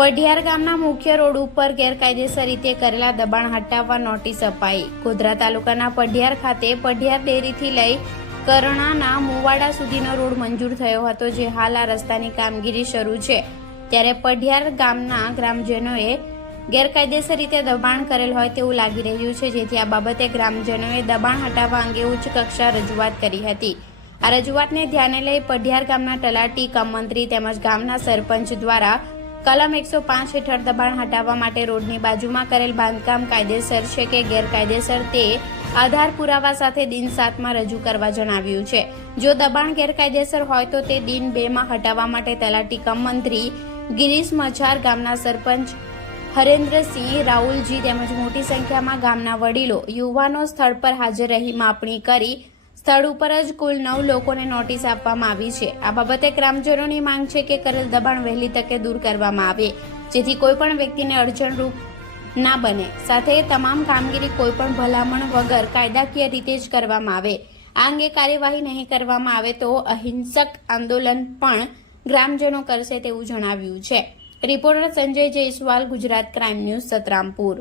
પઢિયાર ગામના મુખ્ય રોડ ઉપર ગેરકાયદેસર રીતે કરેલા દબાણ હટાવવા નોટિસ અપાઈ. ગોધરા તાલુકાના પઢિયાર ખાતે પઢિયાર ડેરીથી લઈ કરણાના મુવાડા સુધીનો રોડ મંજૂર થયો હતો, જે હાલ આ રસ્તાની કામગીરી શરૂ છે. ત્યારે પઢિયાર ગામના ગ્રામજનોએ ગેરકાયદેસર રીતે દબાણ કરેલ હોય તેવું લાગી રહ્યું છે, જેથી આ બાબતે ગ્રામજનોએ દબાણ હટાવવા અંગે ઉચ્ચ કક્ષા રજૂઆત કરી હતી. આ રજૂઆતને ધ્યાને લઈ પઢિયાર ગામના તલાટી કમ મંત્રી તેમજ ગામના સરપંચ દ્વારા કલમ એકસો પાંચ હેઠળ દબાણ હટાવવા માટે રોડની બાજુમાં કરેલ બાંધકામ કાયદેસર છે કે ગેરકાયદેસર તે આધાર પુરાવા સાથે દિન સાતમાં રજૂ કરવા જણાવ્યું છે. જો દબાણ ગેરકાયદેસર હોય તો તે દિન બેમાં હટાવવા માટે તલાટી કમ મંત્રી ગિરીશ મચાર ગામના સરપંચ હરેન્દ્રસિંહ રાહુલજી તેમજ મોટી સંખ્યામાં ગામના વડીલો યુવાનો સ્થળ પર હાજર રહી માપણી કરી સ્થળ ઉપર જ કુલ નવ લોકોને નોટિસ આપવામાં આવી છે. આ બાબતે ગ્રામજનોની માંગ છે કે કરેલ દબાણ વહેલી તકે દૂર કરવામાં આવે, જેથી કોઈપણ વ્યક્તિને અડચણરૂપ ના બને. સાથે તમામ કામગીરી કોઈપણ ભલામણ વગર કાયદાકીય રીતે જ કરવામાં આવે. આ અંગે કાર્યવાહી નહીં કરવામાં આવે તો અહિંસક આંદોલન પણ ગ્રામજનો કરશે તેવું જણાવ્યું છે. Reporter Sanjay Jaiswal, Gujarat crime news, Santrampur.